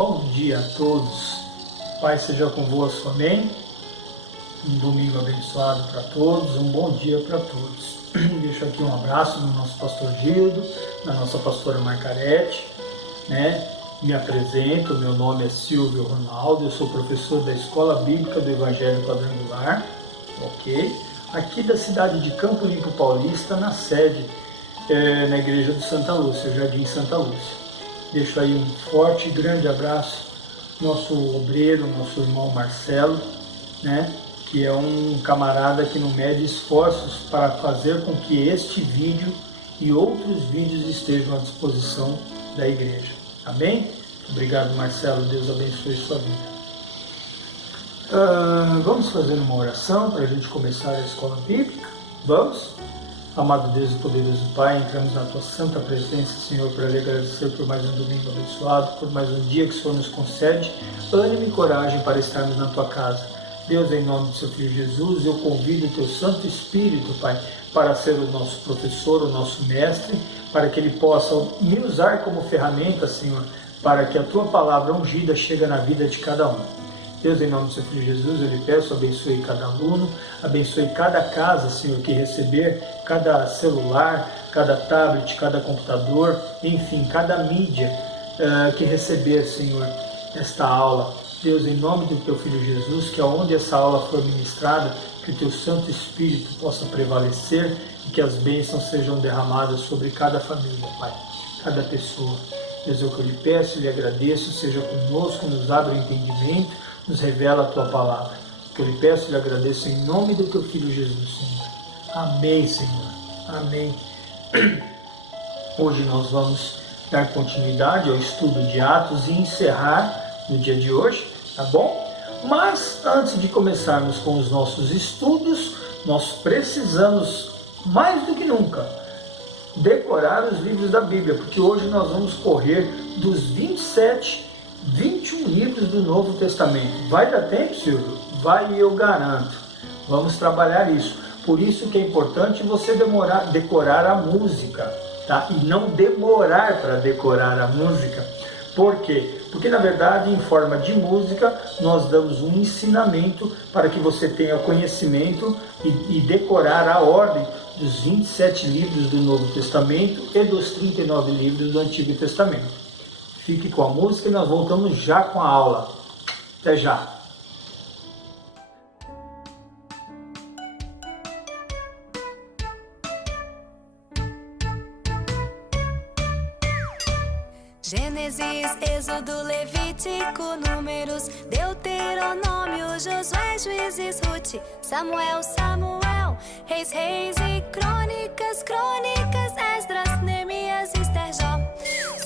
Bom dia a todos. Pai seja convosco, amém? Um domingo abençoado para todos, um bom dia para todos. Deixo aqui um abraço do nosso pastor Gildo, da nossa pastora Marcarete, Me apresento, meu nome é Silvio Ronaldo, eu sou professor da Escola Bíblica do Evangelho Quadrangular, ok? Aqui da cidade de Campo Limpo Paulista, na sede, na igreja do Santa Lúcia, Jardim Santa Lúcia. Deixo aí um forte e grande abraço, nosso obreiro, nosso irmão Marcelo, que é um camarada que não mede esforços para fazer com que este vídeo e outros vídeos estejam à disposição da igreja. Amém? Obrigado, Marcelo. Deus abençoe sua vida. Vamos fazer uma oração para a gente começar a escola bíblica? Vamos? Amado Deus e poderoso Pai, entramos na Tua santa presença, Senhor, para lhe agradecer por mais um domingo abençoado, por mais um dia que o Senhor nos concede, ânimo e coragem para estarmos na Tua casa. Deus, em nome do Seu Filho Jesus, eu convido o Teu Santo Espírito, Pai, para ser o nosso professor, o nosso mestre, para que Ele possa me usar como ferramenta, Senhor, para que a Tua palavra ungida chegue na vida de cada um. Deus, em nome do Seu Filho Jesus, eu lhe peço, abençoe cada aluno, abençoe cada casa, Senhor, que receber, cada celular, cada tablet, cada computador, enfim, cada mídia que receber, Senhor, esta aula. Deus, em nome do Teu Filho Jesus, que aonde essa aula for ministrada, que o Teu Santo Espírito possa prevalecer e que as bênçãos sejam derramadas sobre cada família, Pai, cada pessoa. Deus, é o que eu lhe peço e lhe agradeço, seja conosco, nos abra o entendimento, nos revela a Tua palavra. O que eu lhe peço e lhe agradeço em nome do Teu Filho Jesus, Senhor. Amém, Senhor. Amém. Hoje nós vamos dar continuidade ao estudo de Atos e encerrar no dia de hoje, tá bom? Mas antes de começarmos com os nossos estudos, nós precisamos, mais do que nunca, decorar os livros da Bíblia, porque hoje nós vamos correr dos 21 livros do Novo Testamento. Vai dar tempo, Silvio? Vai, eu garanto. Vamos trabalhar isso. Por isso que é importante você decorar a música, tá? E não demorar para decorar a música. Por quê? Porque, na verdade, em forma de música, nós damos um ensinamento para que você tenha conhecimento e decorar a ordem dos 27 livros do Novo Testamento e dos 39 livros do Antigo Testamento. Fique com a música e nós voltamos já com a aula. Até já! Gênesis, Êxodo, Levítico, Números, Deuteronômio, Josué, Juízes, Rute, Samuel, Reis e Crônicas, Esdras, Neemias, Ester, Jó,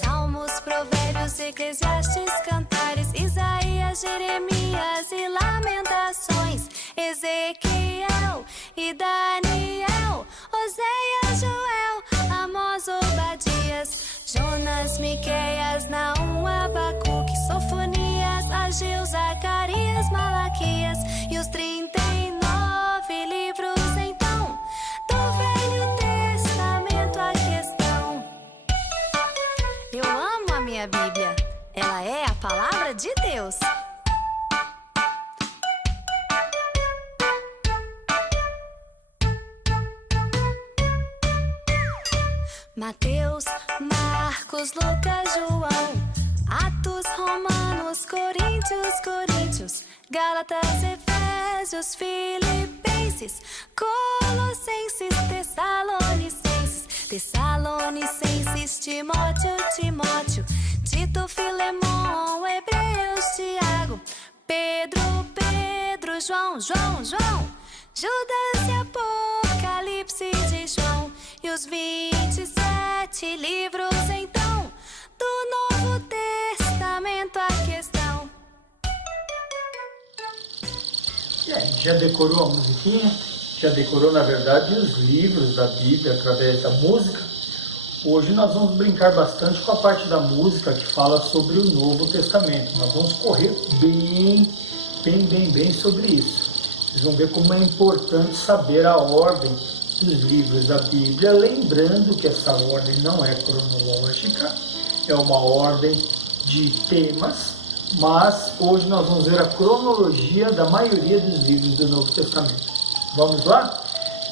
Salmos, Provérbios, Eclesiastes, Cantares, Isaías, Jeremias e Lamentações, Ezequiel e Daniel, Oséias, Joel, Amós, Obadias, Jonas, Miqueias, Naum, Abacuque, Sofonias, Ageu, Zacarias, Malaquias e os 39 livros, então, do Velho Testamento a questão. Eu amo a minha Bíblia, ela é a palavra de Deus. Mateus, Marcos, Lucas, João, Atos, Romanos, Coríntios, Gálatas, Efésios, Filipenses, Colossenses, Tessalonicenses, Timóteo, Tito, Filemão, Hebreus, Tiago, Pedro, João, Judas e Apocalipse de João e os 27 livros, então, do Novo Testamento a questão. Já decorou a musiquinha? Já decorou, na verdade, os livros da Bíblia através da música? Hoje nós vamos brincar bastante com a parte da música que fala sobre o Novo Testamento. Nós vamos correr bem sobre isso. Vocês vão ver como é importante saber a ordem dos livros da Bíblia, lembrando que essa ordem não é cronológica, é uma ordem de temas, mas hoje nós vamos ver a cronologia da maioria dos livros do Novo Testamento. Vamos lá?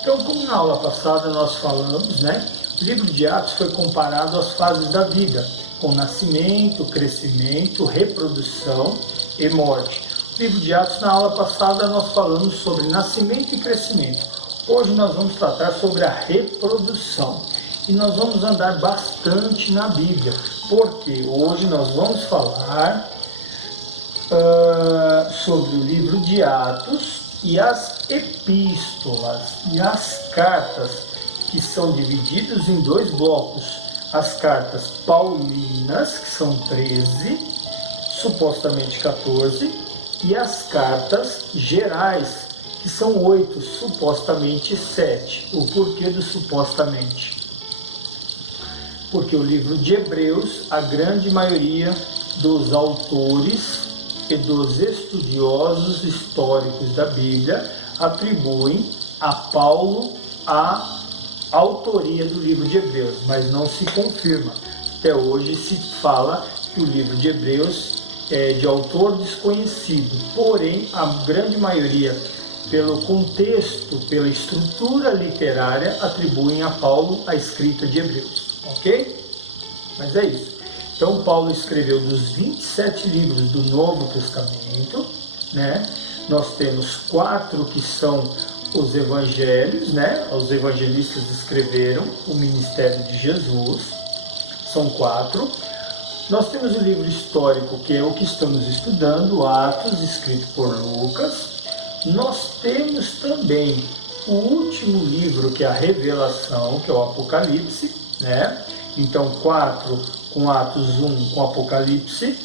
Então, como na aula passada nós falamos, né, o livro de Atos foi comparado às fases da vida, com nascimento, crescimento, reprodução e morte. O livro de Atos, na aula passada, nós falamos sobre nascimento e crescimento. Hoje nós vamos tratar sobre a reprodução. E nós vamos andar bastante na Bíblia, porque hoje nós vamos falar sobre o livro de Atos e as epístolas e as cartas, que são divididos em 2 blocos. As cartas paulinas, que são 13, supostamente 14, e as cartas gerais, que são 8, supostamente 7. O porquê do supostamente? Porque o livro de Hebreus, a grande maioria dos autores e dos estudiosos históricos da Bíblia atribuem a Paulo a autoria do livro de Hebreus, mas não se confirma. Até hoje se fala que o livro de Hebreus é de autor desconhecido, porém a grande maioria, pelo contexto, pela estrutura literária, atribuem a Paulo a escrita de Hebreus, ok? Mas é isso. Então Paulo escreveu dos 27 livros do Novo Testamento, né? Nós temos 4 que são os evangelhos, né? Os evangelistas escreveram o ministério de Jesus, são 4. Nós temos o livro histórico, que é o que estamos estudando, Atos, escrito por Lucas. Nós temos também o último livro, que é a Revelação, que é o Apocalipse, né? Então 4 com Atos, 1 com Apocalipse,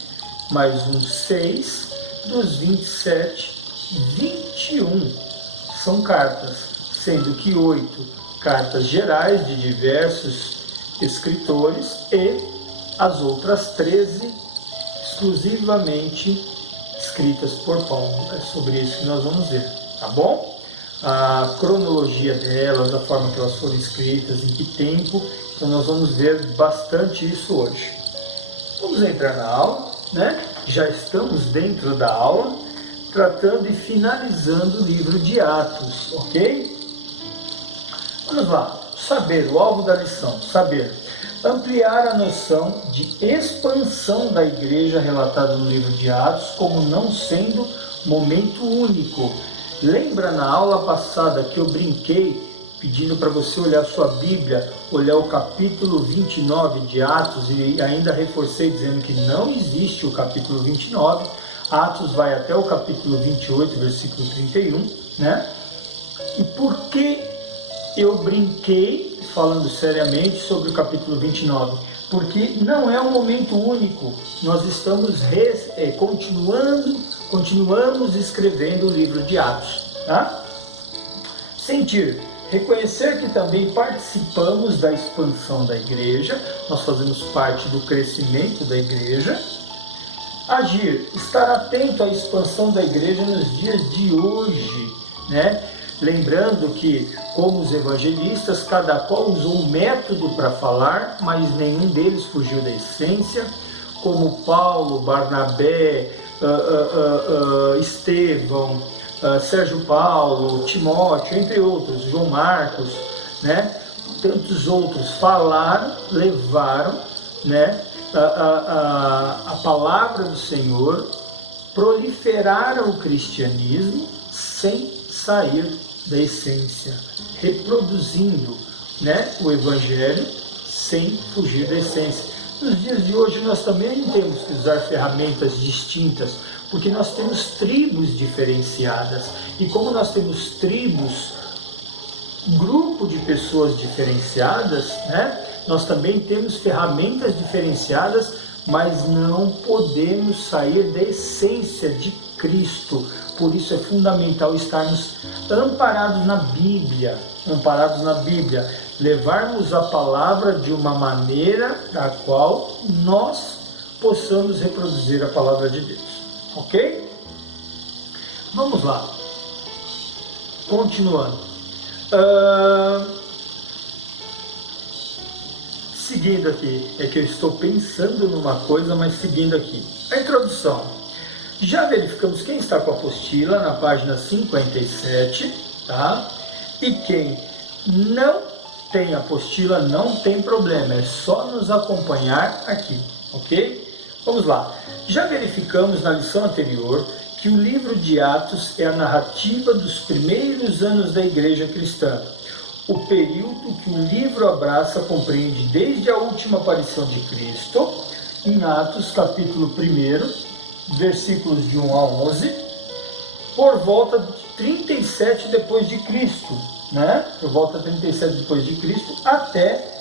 mais 6, dos 27, 21 são cartas, sendo que 8 cartas gerais de diversos escritores e as outras 13 exclusivamente escritas por Paulo. É sobre isso que nós vamos ver, tá bom? A cronologia delas, a forma que elas foram escritas, em que tempo, então nós vamos ver bastante isso hoje. Vamos entrar na aula, né? Já estamos dentro da aula, tratando e finalizando o livro de Atos, ok? Vamos lá. Saber, o alvo da lição. Saber. Ampliar a noção de expansão da igreja relatada no livro de Atos como não sendo momento único. Lembra na aula passada que eu brinquei pedindo para você olhar sua Bíblia, olhar o capítulo 29 de Atos, e ainda reforcei dizendo que não existe o capítulo 29, Atos vai até o capítulo 28, versículo 31, né? E por que eu brinquei, falando seriamente, sobre o capítulo 29? Porque não é um momento único, nós estamos continuamos escrevendo o livro de Atos, tá? Sentir. Reconhecer que também participamos da expansão da igreja, nós fazemos parte do crescimento da igreja. Agir, estar atento à expansão da igreja nos dias de hoje, né? Lembrando que, como os evangelistas, cada qual usou um método para falar, mas nenhum deles fugiu da essência, como Paulo, Barnabé, Estevão, Sérgio Paulo, Timóteo, entre outros, João Marcos, né? Tantos outros falaram, levaram, né? A palavra do Senhor, proliferaram o cristianismo sem sair da essência, reproduzindo, né, o evangelho sem fugir da essência. Nos dias de hoje nós também temos que usar ferramentas distintas, porque nós temos tribos diferenciadas, e como nós temos tribos, grupo de pessoas diferenciadas, né, nós também temos ferramentas diferenciadas, mas não podemos sair da essência de Cristo. Por isso é fundamental estarmos amparados na Bíblia, levarmos a palavra de uma maneira a qual nós possamos reproduzir a palavra de Deus, ok? Vamos lá, continuando. Seguindo aqui, é que eu estou pensando numa coisa, mas seguindo aqui. A introdução. Já verificamos quem está com a apostila na página 57, tá? E quem não tem apostila não tem problema, é só nos acompanhar aqui, ok? Vamos lá. Já verificamos na lição anterior que o livro de Atos é a narrativa dos primeiros anos da igreja cristã. O período que o livro abraça compreende desde a última aparição de Cristo, em Atos capítulo 1, versículos de 1 a 11, por volta de 37 depois de Cristo, né? Por volta de 37 depois de Cristo até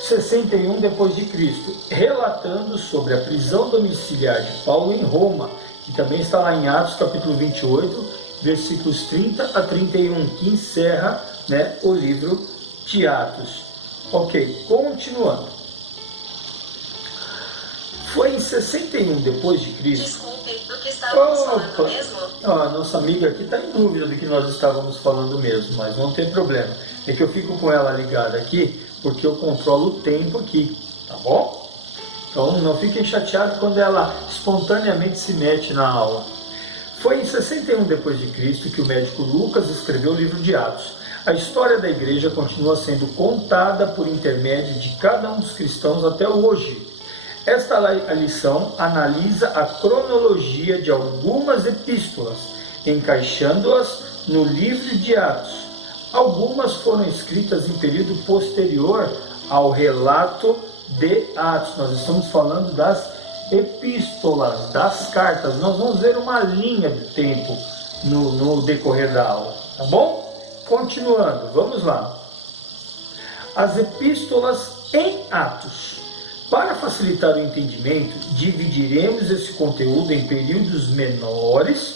61 depois de Cristo, relatando sobre a prisão domiciliar de Paulo em Roma, que também está lá em Atos capítulo 28, versículos 30 a 31, que encerra, né, o livro de Atos. Ok, continuando. Foi em 61 depois de Cristo. Desculpe, do que estávamos falando mesmo? A nossa amiga aqui está em dúvida do que nós estávamos falando mesmo, mas não tem problema. É que eu fico com ela ligada aqui, porque eu controlo o tempo aqui, tá bom? Então não fiquem chateados quando ela espontaneamente se mete na aula. Foi em 61 depois de Cristo que o médico Lucas escreveu o livro de Atos. A história da igreja continua sendo contada por intermédio de cada um dos cristãos até hoje. Esta lição analisa a cronologia de algumas epístolas, encaixando-as no livro de Atos. Algumas foram escritas em período posterior ao relato de Atos. Nós estamos falando das epístolas, das cartas. Nós vamos ver uma linha de tempo no decorrer da aula, tá bom? Continuando, vamos lá. As epístolas em Atos. Para facilitar o entendimento, dividiremos esse conteúdo em períodos menores,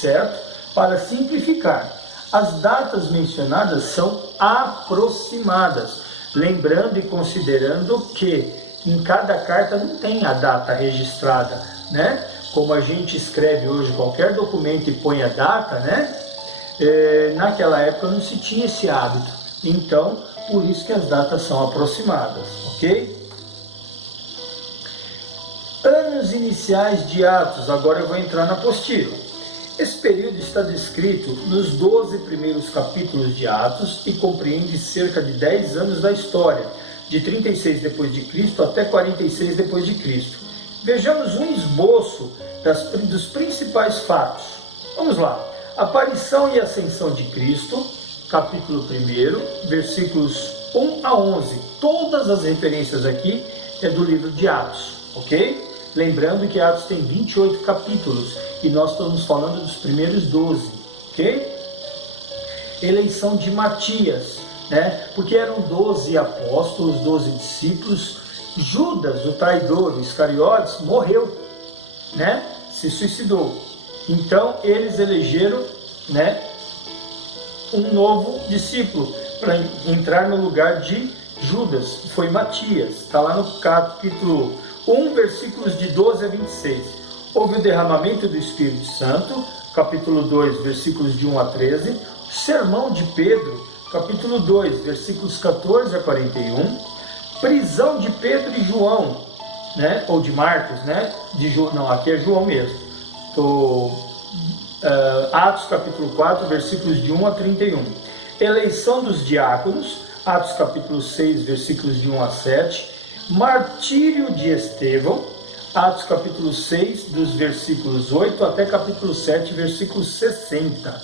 certo? Para simplificar. As datas mencionadas são aproximadas, lembrando e considerando que em cada carta não tem a data registrada, né? Como a gente escreve hoje qualquer documento e põe a data, né? Naquela época não se tinha esse hábito, então por isso que as datas são aproximadas, ok? Anos iniciais de Atos, agora eu vou entrar na apostila. Esse período está descrito nos 12 primeiros capítulos de Atos e compreende cerca de 10 anos da história, de 36 depois de Cristo até 46 depois de Cristo. Vejamos um esboço dos principais fatos. Vamos lá. Aparição e ascensão de Cristo, capítulo 1, versículos 1 a 11. Todas as referências aqui é do livro de Atos, ok? Lembrando que Atos tem 28 capítulos e nós estamos falando dos primeiros 12, ok? Eleição de Matias, né? Porque eram 12 apóstolos, 12 discípulos. Judas, o traidor, o Iscariotes, morreu, né? Se suicidou. Então eles elegeram, né, um novo discípulo para entrar no lugar de Judas. Foi Matias, está lá no capítulo 1, versículos de 12 a 26. Houve o derramamento do Espírito Santo, capítulo 2, versículos de 1 a 13. Sermão de Pedro, capítulo 2, versículos 14 a 41. Prisão de Pedro e João, né? Ou de Marcos, né? Não, aqui é João mesmo. Atos, capítulo 4, versículos de 1 a 31. Eleição dos diáconos, Atos, capítulo 6, versículos de 1 a 7. Martírio de Estevão, Atos capítulo 6, dos versículos 8 até capítulo 7, versículo 60.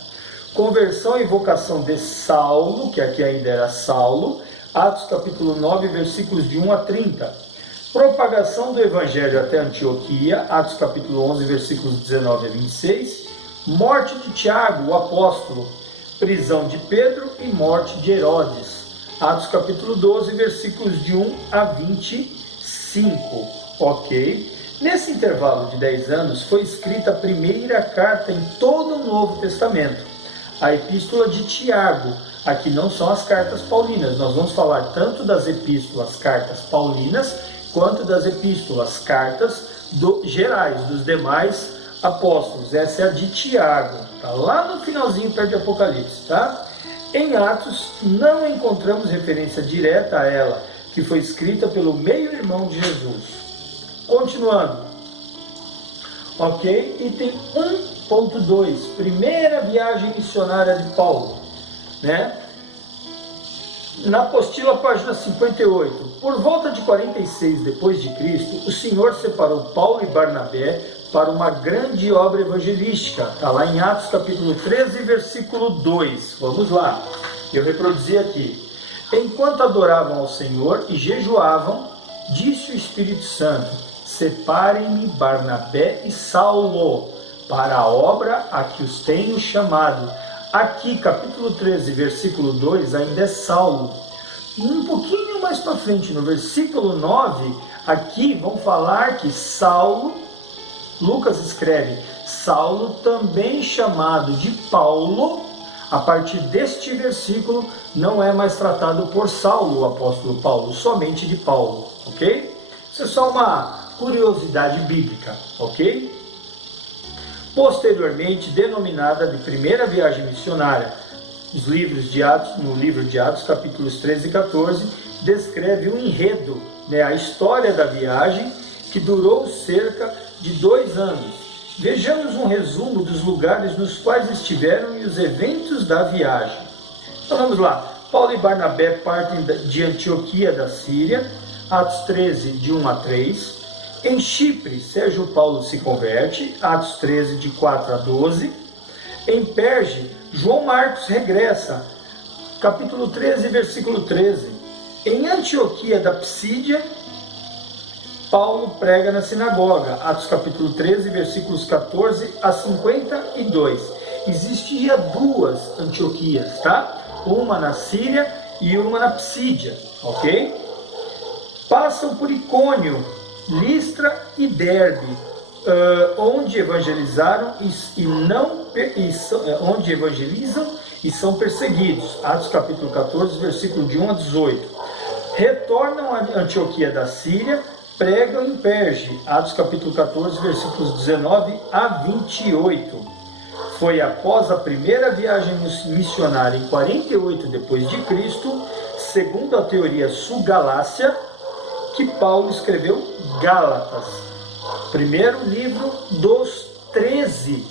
Conversão e vocação de Saulo, que aqui ainda era Saulo, Atos capítulo 9, versículos de 1 a 30. Propagação do Evangelho até Antioquia, Atos capítulo 11, versículos 19 a 26. Morte de Tiago, o apóstolo, prisão de Pedro e morte de Herodes. Atos capítulo 12, versículos de 1 a 25, ok? Nesse intervalo de 10 anos foi escrita a primeira carta em todo o Novo Testamento, a Epístola de Tiago. Aqui não são as cartas paulinas, nós vamos falar tanto das epístolas, cartas paulinas, quanto das epístolas, cartas gerais, dos demais apóstolos. Essa é a de Tiago, tá lá no finalzinho perto de Apocalipse, tá? Em Atos, não encontramos referência direta a ela, que foi escrita pelo meio-irmão de Jesus. Continuando. ok? E tem 1.2, primeira viagem missionária de Paulo, né? Na apostila, página 58, por volta de 46 depois de Cristo, o Senhor separou Paulo e Barnabé para uma grande obra evangelística. Está lá em Atos capítulo 13, versículo 2. Vamos lá, eu reproduzi aqui. Enquanto adoravam ao Senhor e jejuavam, disse o Espírito Santo: separem-me Barnabé e Saulo para a obra a que os tenho chamado. Aqui, capítulo 13, versículo 2, ainda é Saulo. Um pouquinho mais para frente, no versículo 9, aqui vão falar que Saulo, Lucas escreve, Saulo, também chamado de Paulo, a partir deste versículo, não é mais tratado por Saulo, o apóstolo Paulo, somente de Paulo, ok? Isso é só uma curiosidade bíblica, ok? Posteriormente denominada de primeira viagem missionária. Os livros de Atos, no livro de Atos, capítulos 13 e 14, descreve o enredo, né, a história da viagem, que durou cerca de 2 anos. Vejamos um resumo dos lugares nos quais estiveram e os eventos da viagem. Então vamos lá. Paulo e Barnabé partem de Antioquia da Síria, Atos 13, de 1 a 3. Em Chipre, Sérgio Paulo se converte, Atos 13, de 4 a 12. Em Perge, João Marcos regressa, capítulo 13, versículo 13. Em Antioquia da Psídia, Paulo prega na sinagoga, Atos capítulo 13, versículos 14 a 52. Existia 2 Antioquias, tá? Uma na Síria e uma na Psídia, ok? Passam por Icônio, Listra e Derbe, onde evangelizaram onde evangelizam e são perseguidos. Atos capítulo 14, versículo de 1 a 18. Retornam a Antioquia da Síria, pregam em Perge. Atos capítulo 14, versículos 19 a 28. Foi após a primeira viagem missionária em 48 depois de Cristo, segundo a teoria sul-galácia, que Paulo escreveu Gálatas. Primeiro livro das 13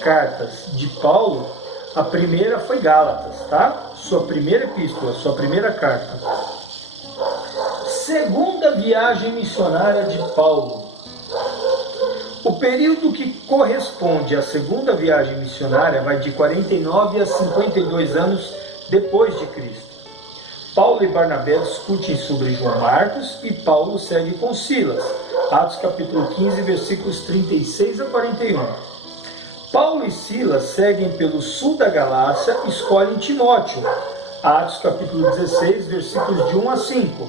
cartas de Paulo, a primeira foi Gálatas, tá? Sua primeira epístola, sua primeira carta. Segunda viagem missionária de Paulo. O período que corresponde à segunda viagem missionária vai de 49 a 52 anos depois de Cristo. Paulo e Barnabé discutem sobre João Marcos e Paulo segue com Silas. Atos capítulo 15, versículos 36 a 41. Paulo e Silas seguem pelo sul da Galácia e escolhem Timóteo. Atos capítulo 16, versículos de 1 a 5.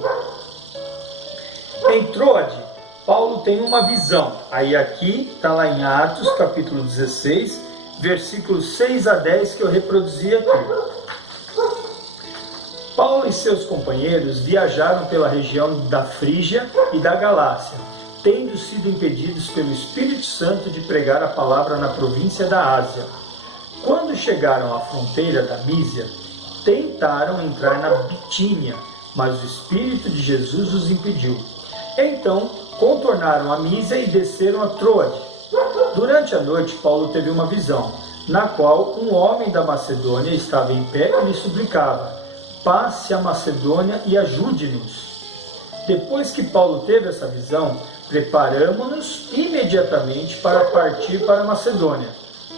Em Troade, Paulo tem uma visão. Aí aqui está lá em Atos capítulo 16, versículos 6 a 10, que eu reproduzi aqui. Paulo e seus companheiros viajaram pela região da Frígia e da Galácia, tendo sido impedidos pelo Espírito Santo de pregar a palavra na província da Ásia. Quando chegaram à fronteira da Mísia, tentaram entrar na Bitínia, mas o Espírito de Jesus os impediu. Então, contornaram a Mísia e desceram a Troade. Durante a noite, Paulo teve uma visão, na qual um homem da Macedônia estava em pé e lhe suplicava: passe a Macedônia e ajude-nos. Depois que Paulo teve essa visão, preparamo-nos imediatamente para partir para a Macedônia,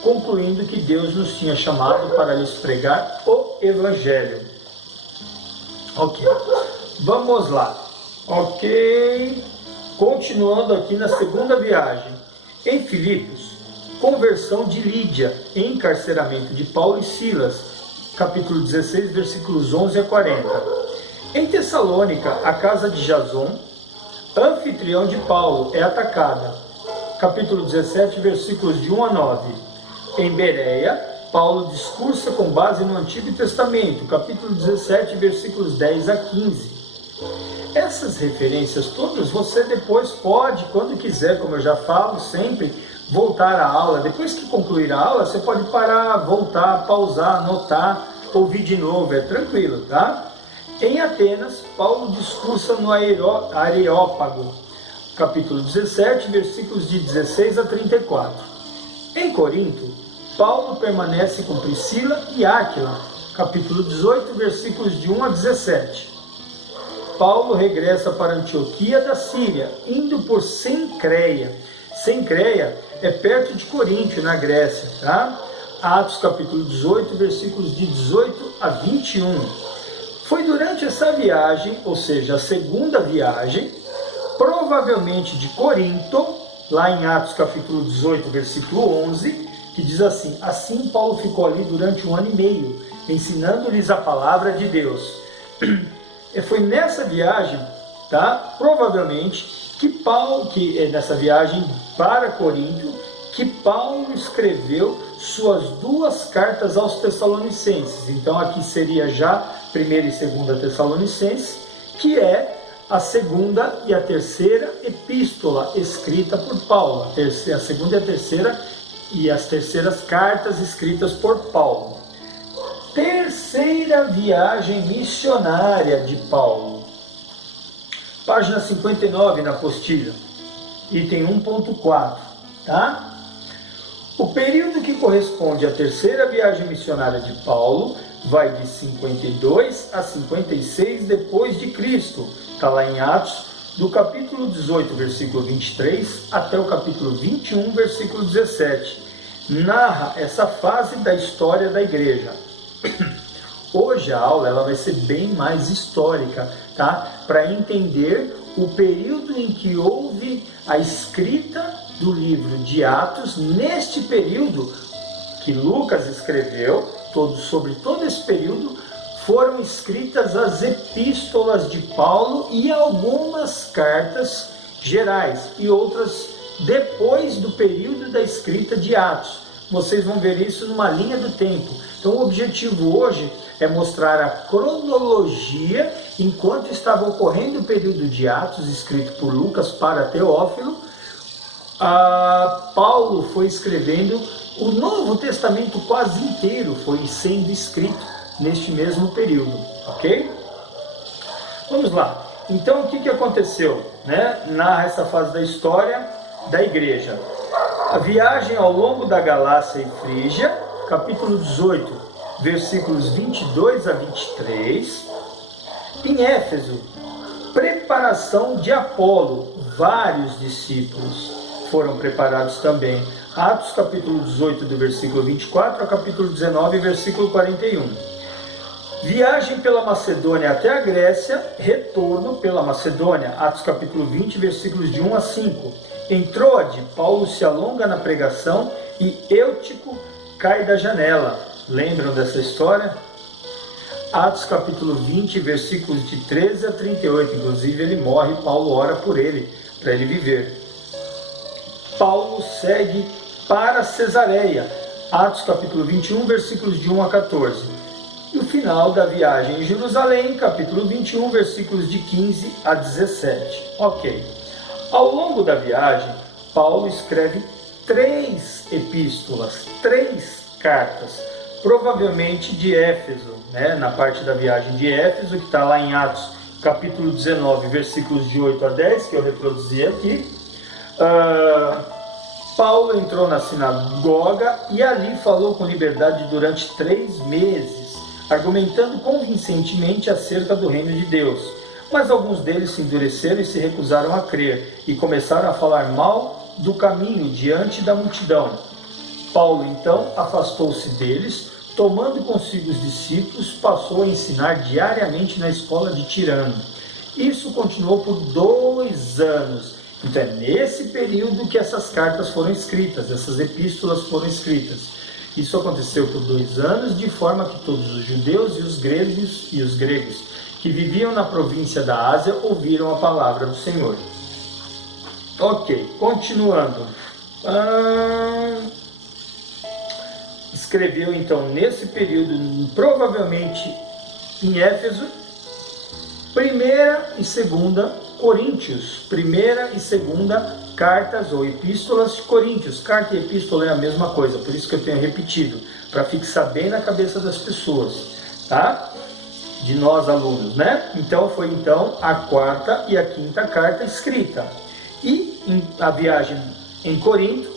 concluindo que Deus nos tinha chamado para lhes pregar o Evangelho. Ok, vamos lá. Ok, continuando aqui na segunda viagem. Em Filipos, conversão de Lídia, encarceramento de Paulo e Silas, capítulo 16, versículos 11 a 40. Em Tessalônica, a casa de Jason, anfitrião de Paulo, é atacada. Capítulo 17, versículos de 1 a 9. Em Bereia, Paulo discursa com base no Antigo Testamento. Capítulo 17, versículos 10 a 15. Essas referências todas você depois pode, quando quiser, como eu já falo sempre, voltar à aula. Depois que concluir a aula, você pode parar, voltar, pausar, anotar, ouvir de novo, é tranquilo, tá? Em Atenas, Paulo discursa no Areópago. capítulo 17, versículos de 16 a 34. Em Corinto, Paulo permanece com Priscila e Áquila, capítulo 18, versículos de 1 a 17. Paulo regressa para Antioquia da Síria, indo por Cencreia. Cencreia é perto de Corinto, na Grécia, tá? Atos capítulo 18, versículos de 18 a 21. Foi durante essa viagem, ou seja, a segunda viagem, provavelmente de Corinto, lá em Atos capítulo 18, versículo 11, que diz assim: assim Paulo ficou ali durante 1 ano e meio, ensinando-lhes a palavra de Deus. E foi nessa viagem, tá? Provavelmente, nessa viagem para Corinto, que Paulo escreveu suas 2 cartas aos Tessalonicenses. Então aqui seria já 1ª e 2ª Tessalonicenses, que é a 2ª e a 3ª epístola escrita por Paulo. A 2ª e a 3ª e as 3ª cartas escritas por Paulo. Terceira viagem missionária de Paulo. Página 59 na apostila, item 1.4, tá? O período que corresponde à terceira viagem missionária de Paulo vai de 52 a 56 depois de Cristo. Está lá em Atos, do capítulo 18, versículo 23, até o capítulo 21, versículo 17. Narra essa fase da história da igreja. Hoje a aula ela vai ser bem mais histórica, tá? Para entender o período em que houve a escrita do livro de Atos, neste período que Lucas escreveu, sobre todo esse período, foram escritas as epístolas de Paulo e algumas cartas gerais, e outras depois do período da escrita de Atos. Vocês vão ver isso numa linha do tempo. Então o objetivo hoje é mostrar a cronologia enquanto estava ocorrendo o período de Atos, escrito por Lucas para Teófilo. Paulo foi escrevendo o Novo Testamento quase inteiro, foi sendo escrito neste mesmo período, ok? Vamos lá. Então o que aconteceu, né? Narra essa fase da história da igreja. A viagem ao longo da Galácia e Frígia, capítulo 18, versículos 22 a 23. Em Éfeso, preparação de Apolo, vários discípulos foram preparados também. Atos capítulo 18, do versículo 24 ao capítulo 19, versículo 41. Viagem pela Macedônia até a Grécia, retorno pela Macedônia. Atos capítulo 20, versículos de 1 a 5. Em Troade, Paulo se alonga na pregação e Eutico cai da janela. Lembram dessa história? Atos capítulo 20, versículos de 13 a 38. Inclusive ele morre, Paulo ora por ele, para ele viver. Paulo segue para Cesareia. Atos capítulo 21, versículos de 1 a 14. E o final da viagem em Jerusalém, capítulo 21, versículos de 15 a 17. Ok. Ao longo da viagem, Paulo escreve 3 epístolas, 3 cartas, provavelmente de Éfeso, né? Na parte da viagem de Éfeso, que está lá em Atos, capítulo 19, versículos de 8 a 10, que eu reproduzi aqui. Paulo entrou na sinagoga e ali falou com liberdade durante 3 meses, argumentando convincentemente acerca do reino de Deus. Mas alguns deles se endureceram e se recusaram a crer, e começaram a falar mal do caminho diante da multidão. Paulo, então, afastou-se deles, tomando consigo os discípulos, passou a ensinar diariamente na escola de Tirano. Isso continuou por 2 anos. Então é nesse período que essas cartas foram escritas, essas epístolas foram escritas. Isso aconteceu por 2 anos, de forma que todos os judeus e os gregos que viviam na província da Ásia ouviram a palavra do Senhor. Ok, continuando. Escreveu então nesse período, provavelmente em Éfeso, 1ª e 2ª Coríntios, 1ª e 2ª cartas ou epístolas de Coríntios. Carta e epístola é a mesma coisa, por isso que eu tenho repetido, para fixar bem na cabeça das pessoas, tá? De nós alunos, né? Então foi a 4ª e a 5ª carta escrita. E a viagem em Corinto,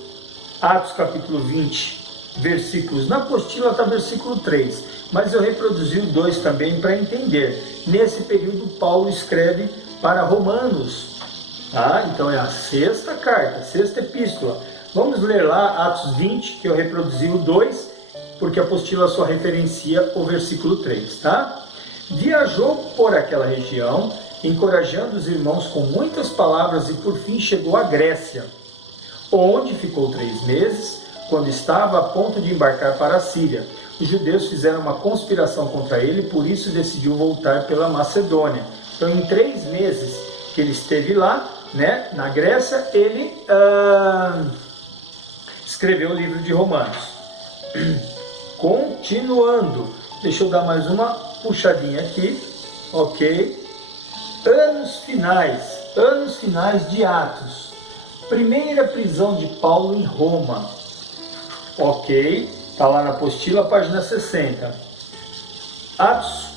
Atos capítulo 20, versículos, na apostila está versículo 3, mas eu reproduzi o 2 também para entender. Nesse período, Paulo escreve para Romanos, tá? Então é a sexta carta, sexta epístola. Vamos ler lá Atos 20, que eu reproduzi o 2, porque a apostila só referencia o versículo 3, tá? Viajou por aquela região, encorajando os irmãos com muitas palavras, e por fim chegou à Grécia, onde ficou 3 meses, quando estava a ponto de embarcar para a Síria. Os judeus fizeram uma conspiração contra ele, por isso decidiu voltar pela Macedônia. Então, em 3 meses que ele esteve lá, né, na Grécia, ele escreveu o livro de Romanos. Continuando, deixa eu dar mais uma puxadinha aqui, ok? Anos finais de Atos. Primeira prisão de Paulo em Roma. Ok, está lá na apostila, página 60. Atos,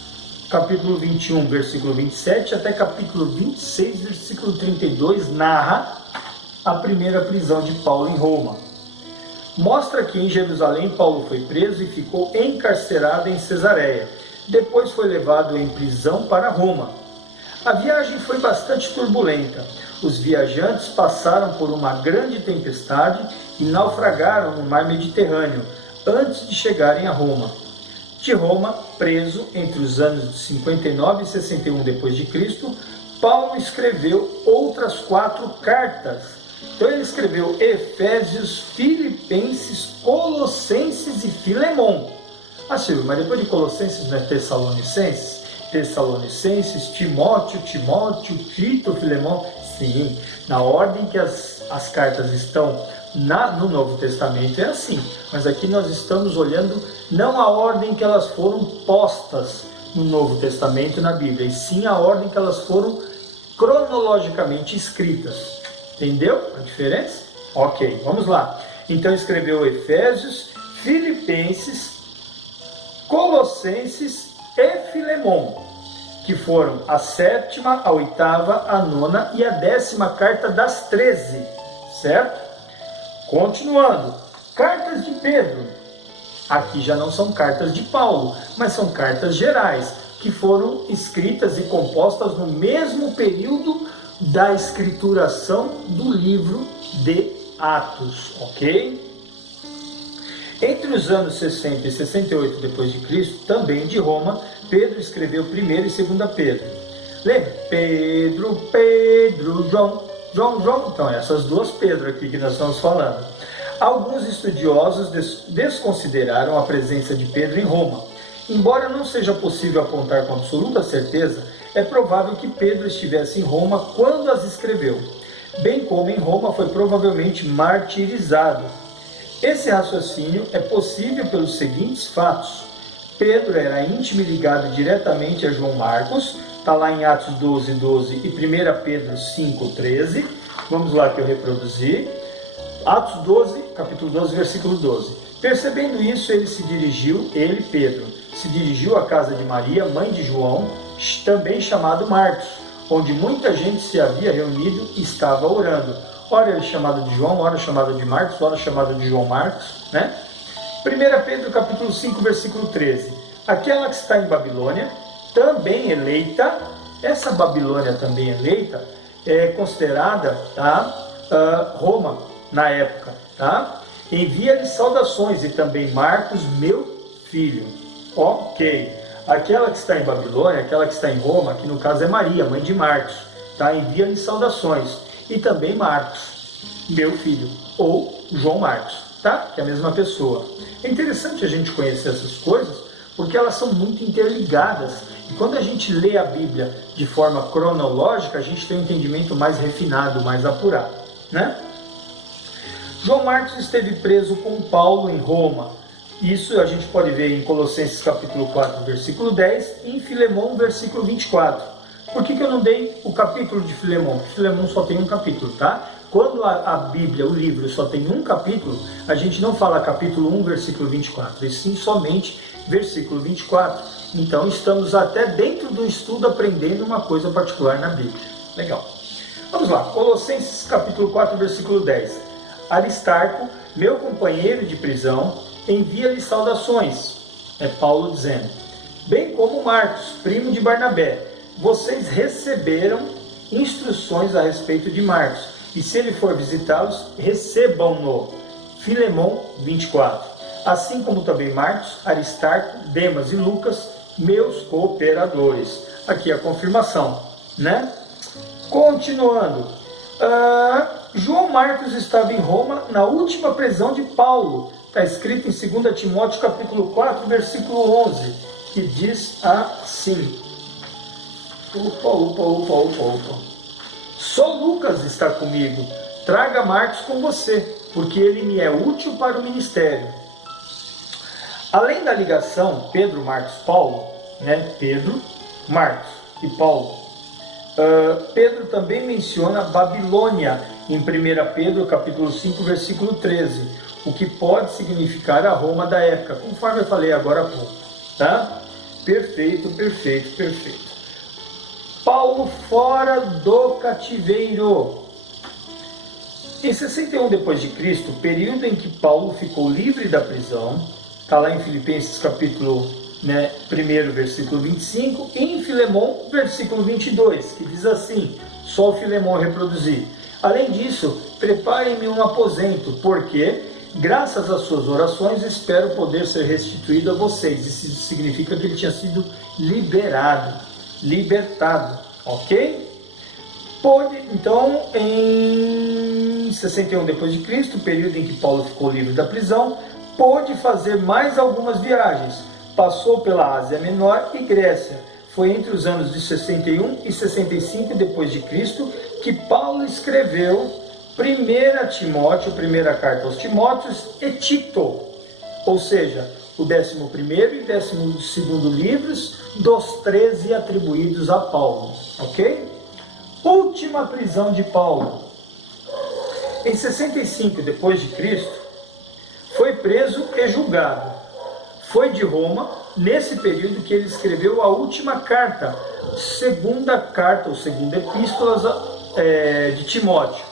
capítulo 21, versículo 27, até capítulo 26, versículo 32, narra a primeira prisão de Paulo em Roma. Mostra que em Jerusalém Paulo foi preso e ficou encarcerado em Cesareia. Depois foi levado em prisão para Roma. A viagem foi bastante turbulenta. Os viajantes passaram por uma grande tempestade e naufragaram no mar Mediterrâneo antes de chegarem a Roma. De Roma, preso entre os anos de 59 e 61 d.C., Paulo escreveu outras 4 cartas. Então ele escreveu Efésios, Filipenses, Colossenses e Filemon. Ah, Silvio, mas depois de Colossenses não é Tessalonicenses? Tessalonicenses, Timóteo, Tito, Filemon. Sim, na ordem que as cartas estão no Novo Testamento é assim. Mas aqui nós estamos olhando não a ordem que elas foram postas no Novo Testamento, na Bíblia, e sim a ordem que elas foram cronologicamente escritas. Entendeu a diferença? Ok, vamos lá. Então escreveu Efésios, Filipenses, Colossenses e Filemon, que foram a 7ª, a 8ª, a 9ª e a 10ª carta das 13, certo? Continuando, cartas de Pedro. Aqui já não são cartas de Paulo, mas são cartas gerais, que foram escritas e compostas no mesmo período da escrituração do livro de Atos, ok? Entre os anos 60 e 68 d.C., também de Roma, Pedro escreveu 1º e 2º Pedro. Lembra? Pedro, João. Então, essas 2 Pedro aqui que nós estamos falando. Alguns estudiosos desconsideraram a presença de Pedro em Roma. Embora não seja possível apontar com absoluta certeza, é provável que Pedro estivesse em Roma quando as escreveu, bem como em Roma foi provavelmente martirizado. Esse raciocínio é possível pelos seguintes fatos. Pedro era íntimo e ligado diretamente a João Marcos, está lá em Atos 12, 12 e 1 Pedro 5, 13. Vamos lá que eu reproduzi. Atos 12, capítulo 12, versículo 12. Percebendo isso, Pedro, se dirigiu à casa de Maria, mãe de João, também chamado Marcos, onde muita gente se havia reunido e estava orando. Ora ele chamado de João, ora chamado de Marcos, ora chamado de João Marcos, né? 1 Pedro capítulo 5, versículo 13. Aquela que está em Babilônia, também eleita, essa Babilônia também eleita, é considerada, Roma na época, tá? Envia-lhe saudações, e também Marcos, meu filho. Ok. Aquela que está em Babilônia, aquela que está em Roma, que no caso é Maria, mãe de Marcos, tá? Envia-lhe saudações. E também Marcos, meu filho, ou João Marcos, tá? Que é a mesma pessoa. É interessante a gente conhecer essas coisas, porque elas são muito interligadas. E quando a gente lê a Bíblia de forma cronológica, a gente tem um entendimento mais refinado, mais apurado, né? João Marcos esteve preso com Paulo em Roma. Isso a gente pode ver em Colossenses capítulo 4, versículo 10 e em Filemon, versículo 24. Por que eu não dei o capítulo de Filemon? Porque Filemon só tem um capítulo, tá? Quando a Bíblia, o livro, só tem um capítulo, a gente não fala capítulo 1, versículo 24, e sim somente versículo 24. Então estamos até dentro do estudo aprendendo uma coisa particular na Bíblia. Legal. Vamos lá, Colossenses capítulo 4, versículo 10. Aristarco, meu companheiro de prisão, envia-lhe saudações. É Paulo dizendo. Bem como Marcos, primo de Barnabé. Vocês receberam instruções a respeito de Marcos. E se ele for visitá-los, recebam-no. Filemão 24. Assim como também Marcos, Aristarco, Demas e Lucas, meus cooperadores. Aqui a confirmação, né? Continuando. João Marcos estava em Roma na última prisão de Paulo. Está escrito em 2 Timóteo capítulo 4, versículo 11, que diz assim. Opa. Só Lucas está comigo. Traga Marcos com você, porque ele me é útil para o ministério. Além da ligação Pedro, Marcos, Paulo, né? Pedro, Marcos e Paulo. Pedro também menciona Babilônia em 1 Pedro capítulo 5, versículo 13, o que pode significar a Roma da época, conforme eu falei agora há pouco. Tá? Perfeito. Paulo fora do cativeiro. Em 61 d.C., período em que Paulo ficou livre da prisão, está lá em Filipenses capítulo 1, versículo 25, e em Filemão, versículo 22, que diz assim, só o Filemão reproduzir. Além disso, preparem-me um aposento, porque, graças às suas orações, espero poder ser restituído a vocês. Isso significa que ele tinha sido libertado, ok? Então, em 61 d.C., período em que Paulo ficou livre da prisão, pôde fazer mais algumas viagens. Passou pela Ásia Menor e Grécia. Foi entre os anos de 61 e 65 d.C. que Paulo escreveu 1 Timóteo, primeira carta aos Timóteos, e Tito, ou seja, o 11º e 12º livros dos 13 atribuídos a Paulo, ok? Última prisão de Paulo. Em 65 d.C., foi preso e julgado. Foi de Roma, nesse período que ele escreveu a última carta, segunda epístola de Timóteo,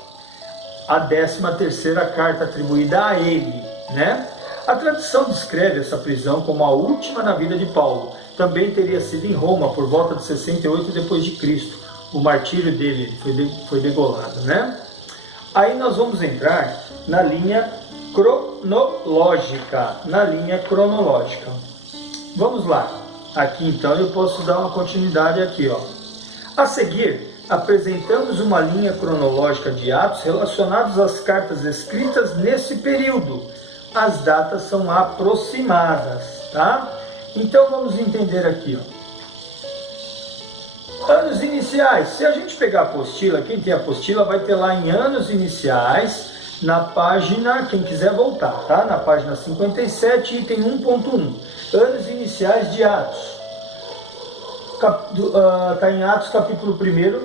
a 13ª carta atribuída a ele, né? A tradição descreve essa prisão como a última na vida de Paulo. Também teria sido em Roma, por volta de 68 d.C. O martírio dele foi degolado, né? Aí nós vamos entrar na linha cronológica. Vamos lá. Aqui então eu posso dar uma continuidade aqui, ó. A seguir, apresentamos uma linha cronológica de atos relacionados às cartas escritas nesse período. As datas são aproximadas, tá? Então vamos entender aqui, ó. Anos iniciais. Se a gente pegar a apostila, quem tem a apostila vai ter lá em anos iniciais, na página, quem quiser voltar, tá? Na página 57, item 1.1. Anos iniciais de Atos. Está em Atos capítulo 1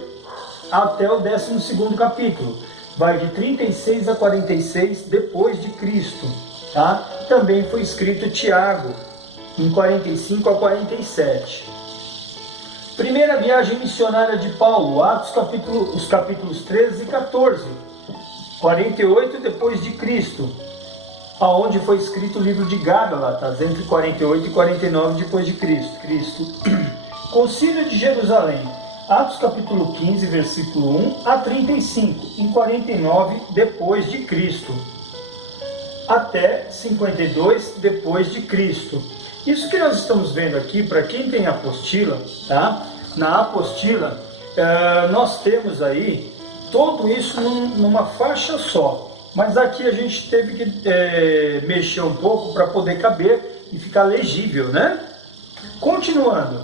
até o 12º capítulo. Vai de 36 a 46 depois de Cristo, tá? Também foi escrito Tiago, em 45 a 47. Primeira viagem missionária de Paulo, Atos os capítulos 13 e 14. 48 depois de Cristo, aonde foi escrito o livro de Gálatas, entre 48 e 49 depois de Cristo. Concílio de Jerusalém, Atos capítulo 15, versículo 1 a 35, em 49 depois de Cristo, até 52 depois de Cristo. Isso que nós estamos vendo aqui, para quem tem apostila, tá? Na apostila, nós temos aí tudo isso numa faixa só. Mas aqui a gente teve que mexer um pouco para poder caber e ficar legível, né? Continuando.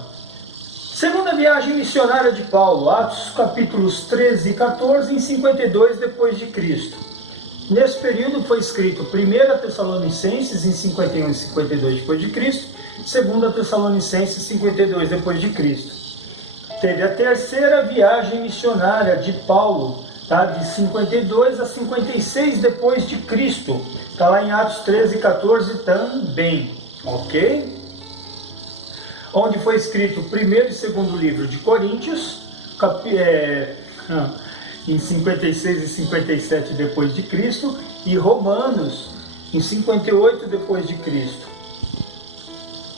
Segunda viagem missionária de Paulo, Atos capítulos 13 e 14, em 52 depois de Cristo. Nesse período foi escrito 1 Tessalonicenses em 51 e 52 depois de Cristo, 2 Tessalonicenses 52 depois de Cristo. Teve a terceira viagem missionária de Paulo, tá? De 52 a 56 depois de Cristo. Está lá em Atos 13 e 14 também, ok? Onde foi escrito o primeiro e segundo livro de Coríntios, em 56 e 57 depois de Cristo, e Romanos em 58 depois de Cristo.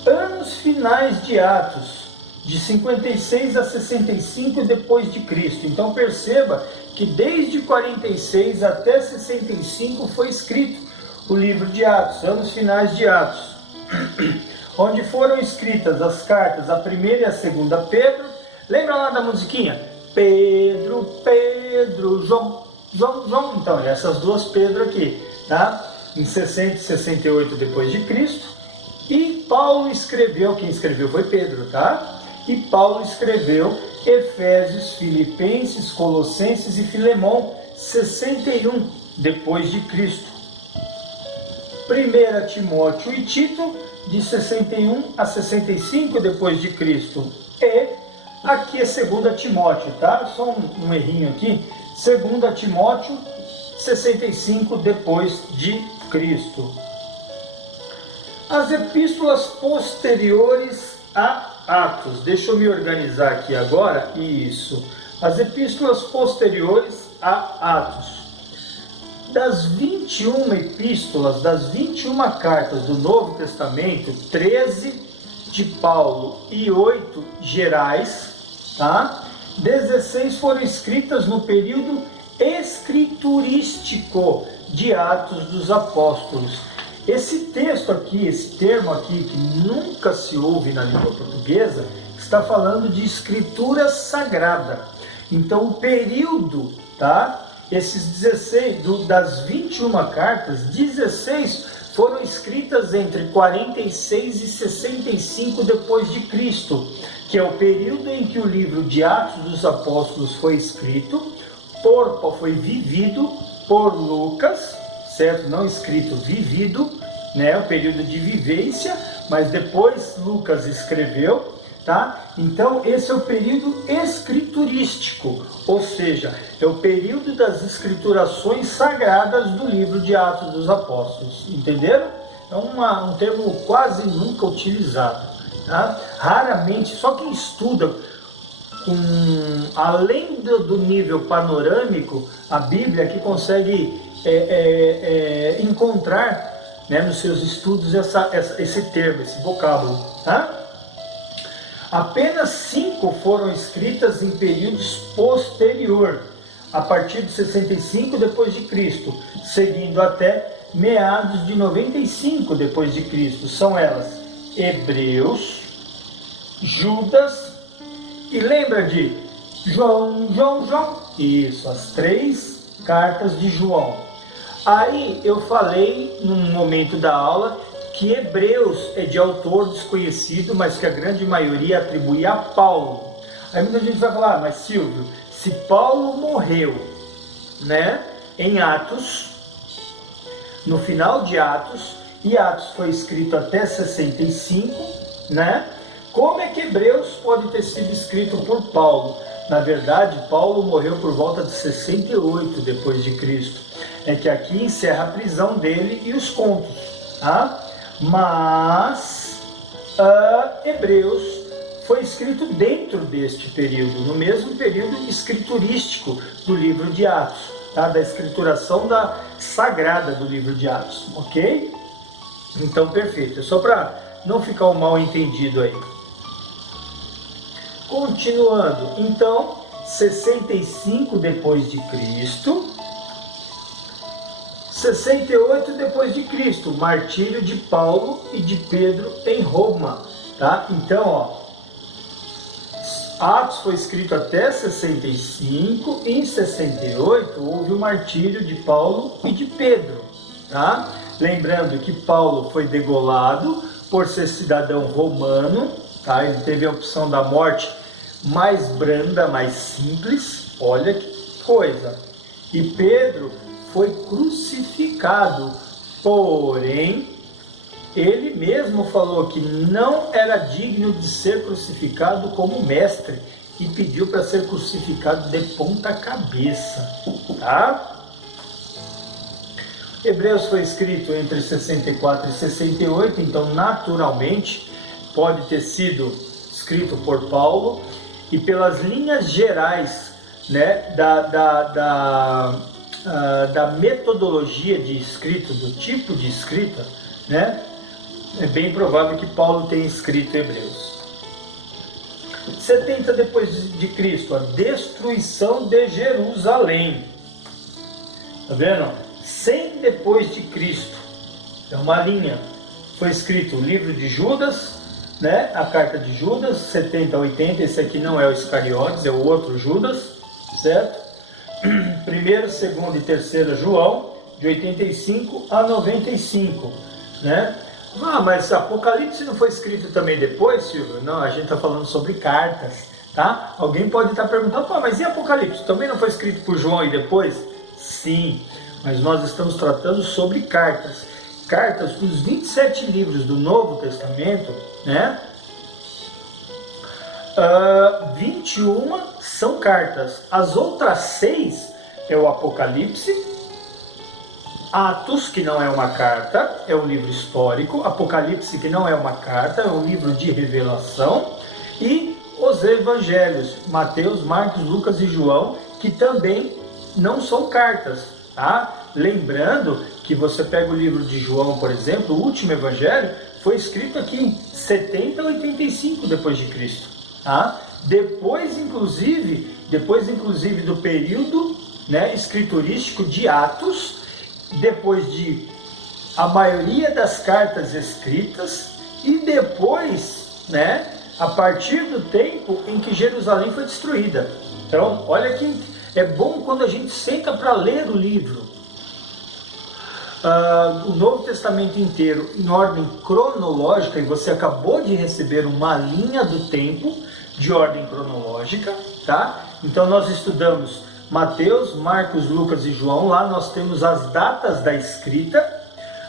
Anos finais de Atos, de 56 a 65 depois de Cristo. Então perceba que desde 46 até 65 foi escrito o livro de Atos, anos finais de Atos, onde foram escritas as cartas, a primeira e a segunda Pedro. Lembra lá da musiquinha? Pedro, Pedro, João, João, João. Então, essas duas Pedro aqui, tá? Em 60 e 68 depois de Cristo. E Paulo escreveu, quem escreveu foi Pedro, tá? E Paulo escreveu Efésios, Filipenses, Colossenses e Filemão, 61 depois de Cristo. 1 Timóteo e Tito, de 61 a 65 depois de Cristo. E aqui é 2 Timóteo, tá? Só um errinho aqui. 2 Timóteo, 65 depois de Cristo. As epístolas posteriores a Atos. Deixa eu me organizar aqui agora. Isso. As epístolas posteriores a Atos. Das 21 epístolas, das 21 cartas do Novo Testamento, 13 de Paulo e 8 gerais, tá? 16 foram escritas no período escriturístico de Atos dos Apóstolos. Esse texto aqui, esse termo aqui, que nunca se ouve na língua portuguesa, está falando de escritura sagrada. Então, o período, tá? Esses 16, das 21 cartas, 16 foram escritas entre 46 e 65 depois de Cristo, que é o período em que o livro de Atos dos Apóstolos foi escrito, foi vivido por Lucas, certo? Não escrito, vivido, né? O período de vivência, mas depois Lucas escreveu, tá? Então esse é o período escriturístico, ou seja, é o período das escriturações sagradas do livro de Atos dos Apóstolos, entenderam? É um termo quase nunca utilizado, tá? Raramente, só quem estuda além do nível panorâmico, a Bíblia, que consegue encontrar, né, nos seus estudos esse termo, esse vocábulo, tá? Apenas 5 foram escritas em períodos posterior, a partir de 65 depois de Cristo, seguindo até meados de 95 depois de Cristo. São elas Hebreus, Judas e lembra de João? Isso, as 3 cartas de João. Aí eu falei num momento da aula que Hebreus é de autor desconhecido, mas que a grande maioria atribui a Paulo. Aí muita gente vai falar, mas Silvio, se Paulo morreu, né, em Atos, no final de Atos, e Atos foi escrito até 65, né, como é que Hebreus pode ter sido escrito por Paulo? Na verdade, Paulo morreu por volta de 68 depois de Cristo. É que aqui encerra a prisão dele e os contos, tá? Mas Hebreus foi escrito dentro deste período, no mesmo período escriturístico do livro de Atos, tá? Da escrituração sagrada do livro de Atos, ok? Então, perfeito. É só para não ficar um mal entendido aí. Continuando, então, 65 depois de Cristo, 68 depois de Cristo, martírio de Paulo e de Pedro em Roma, tá? Então, ó, Atos foi escrito até 65, em 68 houve o martírio de Paulo e de Pedro, tá? Lembrando que Paulo foi degolado por ser cidadão romano, tá? Ele teve a opção da morte mais branda, mais simples, olha que coisa. E Pedro foi crucificado, porém, ele mesmo falou que não era digno de ser crucificado como mestre e pediu para ser crucificado de ponta cabeça, tá? Hebreus foi escrito entre 64 e 68, então naturalmente pode ter sido escrito por Paulo, e pelas linhas gerais né, da metodologia de escrita, do tipo de escrita, né, é bem provável que Paulo tenha escrito Hebreus. 70 depois de Cristo, a destruição de Jerusalém. Tá vendo? 100 depois de Cristo, é uma linha. Foi escrito o livro de Judas, né? A carta de Judas, 70 a 80. Esse aqui não é o Iscariotes, é o outro Judas, certo? 1º, 2º e 3º João, de 85 a 95, né? Ah, mas Apocalipse não foi escrito também depois, Silvio? Não, a gente está falando sobre cartas, tá? Alguém pode estar perguntando, pô, mas e Apocalipse? Também não foi escrito por João e depois? Sim, mas nós estamos tratando sobre cartas. Cartas, os 27 livros do Novo Testamento, né? 21 são cartas. As outras 6 é o Apocalipse, Atos, que não é uma carta, é um livro histórico. Apocalipse, que não é uma carta, é um livro de revelação. E os evangelhos, Mateus, Marcos, Lucas e João, que também não são cartas, tá? Lembrando que você pega o livro de João, por exemplo, o último evangelho, foi escrito aqui em 70 a 85 depois de Cristo, tá? Depois inclusive do período, né, escriturístico de Atos, depois de a maioria das cartas escritas e depois, né, a partir do tempo em que Jerusalém foi destruída. Então, olha que é bom quando a gente senta para ler o livro. O Novo Testamento inteiro em ordem cronológica, e você acabou de receber uma linha do tempo de ordem cronológica, tá? Então nós estudamos Mateus, Marcos, Lucas e João. Lá nós temos as datas da escrita.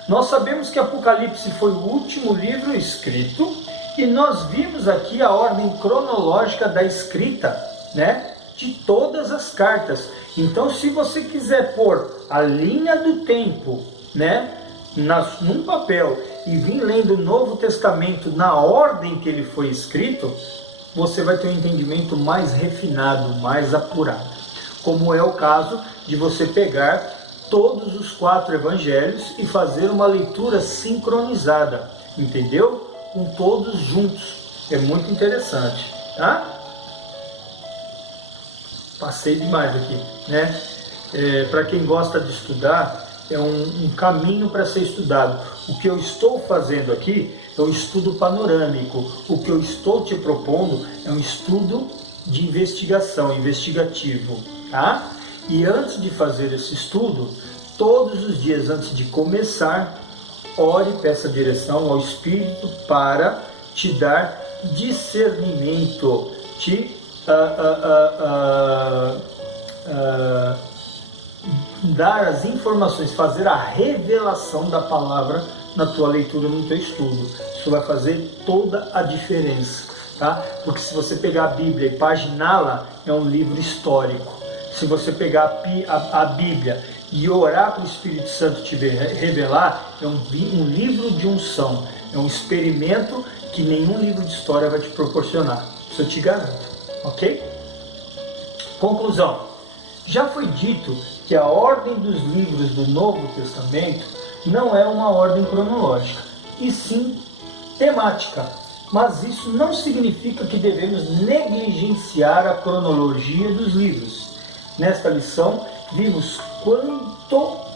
Nós sabemos que Apocalipse foi o último livro escrito e nós vimos aqui a ordem cronológica da escrita, né, de todas as cartas. Então, se você quiser pôr a linha do tempo, né, num papel e vir lendo o Novo Testamento na ordem que ele foi escrito, você vai ter um entendimento mais refinado, mais apurado. Como é o caso de você pegar todos os 4 evangelhos e fazer uma leitura sincronizada, entendeu? Com todos juntos. É muito interessante, tá? Passei demais aqui, né? Para quem gosta de estudar, é um caminho para ser estudado. O que eu estou fazendo aqui é um estudo panorâmico. O que eu estou te propondo é um estudo de investigação, investigativo, tá? E antes de fazer esse estudo, todos os dias antes de começar, ore e peça direção ao Espírito para te dar discernimento, te dar as informações, fazer a revelação da palavra na tua leitura, no teu estudo. Isso vai fazer toda a diferença, tá? Porque se você pegar a Bíblia e paginá-la, é um livro histórico. Se você pegar a Bíblia e orar para o Espírito Santo te revelar, é um livro de unção, é um experimento que nenhum livro de história vai te proporcionar. Isso eu te garanto, ok? Conclusão. Já foi dito que a ordem dos livros do Novo Testamento não é uma ordem cronológica, e sim temática. Mas isso não significa que devemos negligenciar a cronologia dos livros. Nesta lição, vimos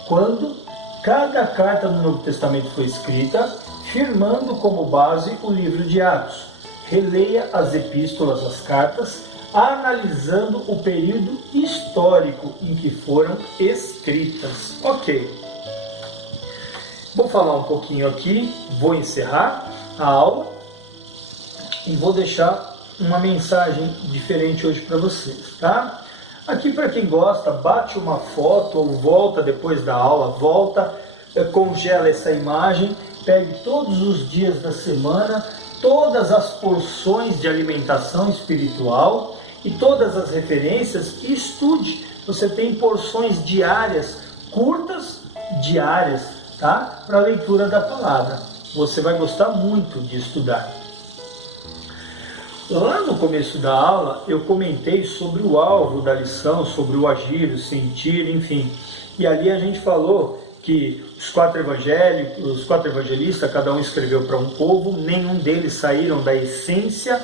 quando cada carta do Novo Testamento foi escrita, firmando como base o livro de Atos. Releia as epístolas, as cartas, analisando o período histórico em que foram escritas. Ok. Vou falar um pouquinho aqui, vou encerrar a aula e vou deixar uma mensagem diferente hoje para vocês, tá? Aqui, para quem gosta, bate uma foto ou volta depois da aula, congela essa imagem, pegue todos os dias da semana, todas as porções de alimentação espiritual e todas as referências e estude. Você tem porções diárias, curtas, diárias, tá? Para a leitura da palavra. Você vai gostar muito de estudar. Lá no começo da aula, eu comentei sobre o alvo da lição, sobre o agir, o sentir, enfim. E ali a gente falou que os quatro evangelistas, cada um escreveu para um povo, nenhum deles saíram da essência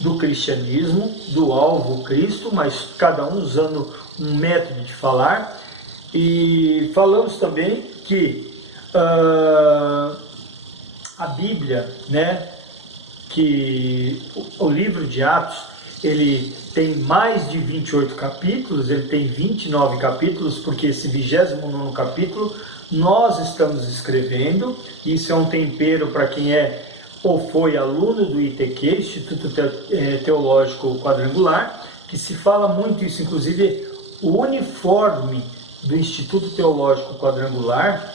do cristianismo, do alvo Cristo, mas cada um usando um método de falar. E falamos também que a Bíblia, né, que o livro de Atos, ele tem mais de 28 capítulos, ele tem 29 capítulos, porque esse 29º capítulo nós estamos escrevendo. Isso é um tempero para quem é ou foi aluno do ITQ, Instituto Teológico Quadrangular, que se fala muito isso, inclusive o uniforme do Instituto Teológico Quadrangular,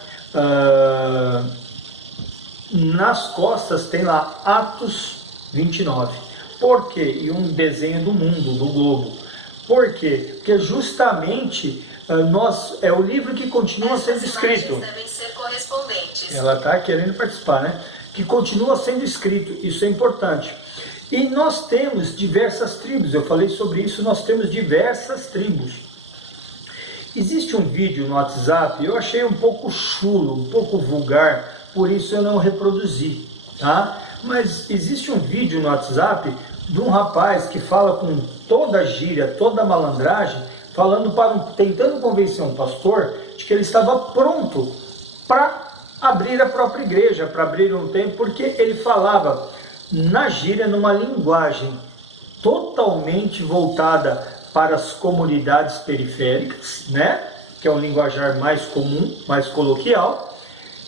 nas costas tem lá Atos 29. Por quê? E um desenho do mundo, do globo. Por quê? Porque justamente é o livro que continua sendo escrito. Devem ser correspondentes. Ela está querendo participar, né? Que continua sendo escrito, isso é importante. E nós temos diversas tribos, eu falei sobre isso, nós temos diversas tribos. Existe um vídeo no WhatsApp, eu achei um pouco chulo, um pouco vulgar, por isso eu não reproduzi, tá? Mas existe um vídeo no WhatsApp de um rapaz que fala com toda a gíria, toda a malandragem, tentando convencer um pastor de que ele estava pronto para abrir a própria igreja, para abrir um templo, porque ele falava na gíria, numa linguagem totalmente voltada para as comunidades periféricas, né? Que é um linguajar mais comum, mais coloquial,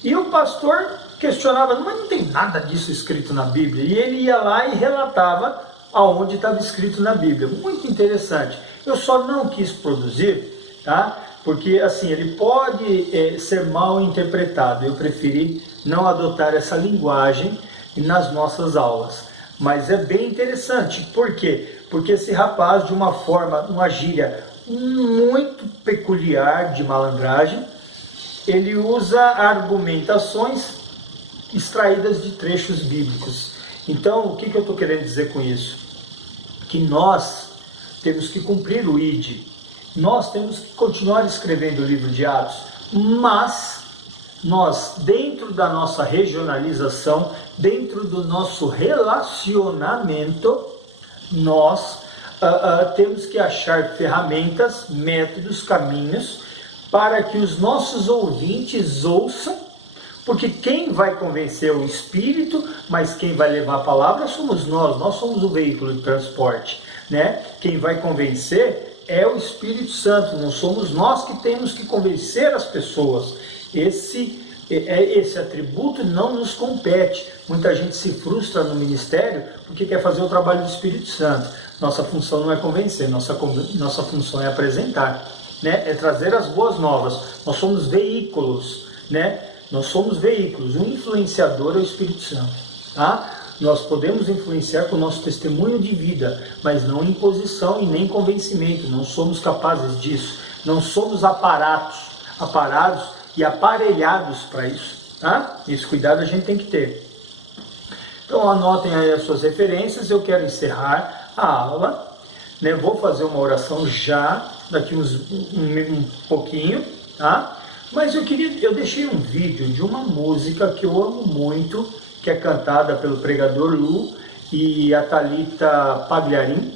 e o pastor questionava, mas não tem nada disso escrito na Bíblia, e ele ia lá e relatava aonde estava escrito na Bíblia. Muito interessante. Eu só não quis produzir, tá? Porque assim, ele pode ser mal interpretado. Eu preferi não adotar essa linguagem nas nossas aulas. Mas é bem interessante. Por quê? Porque esse rapaz, de uma gíria muito peculiar de malandragem, ele usa argumentações extraídas de trechos bíblicos. Então, o que eu estou querendo dizer com isso? Que nós temos que cumprir o ID. Nós temos que continuar escrevendo o livro de Atos, mas nós, dentro da nossa regionalização, dentro do nosso relacionamento, nós temos que achar ferramentas, métodos, caminhos, para que os nossos ouvintes ouçam, porque quem vai convencer é o Espírito, mas quem vai levar a palavra somos nós somos o veículo de transporte, né? Quem vai convencer é o Espírito Santo, não somos nós que temos que convencer as pessoas. Esse atributo não nos compete. Muita gente se frustra no ministério porque quer fazer o trabalho do Espírito Santo. Nossa função não é convencer, nossa função é apresentar, né? É trazer as boas novas. Nós somos veículos, né? Nós somos veículos. O influenciador é o Espírito Santo, tá? Nós podemos influenciar com o nosso testemunho de vida, mas não imposição e nem convencimento. Não somos capazes disso. Não somos aparados e aparelhados para isso, tá? Esse cuidado a gente tem que ter. Então anotem aí as suas referências. Eu quero encerrar a aula, né? Vou fazer uma oração já, daqui um pouquinho, tá? Mas eu deixei um vídeo de uma música que eu amo muito, que é cantada pelo pregador Lu e a Thalita Pagliarim,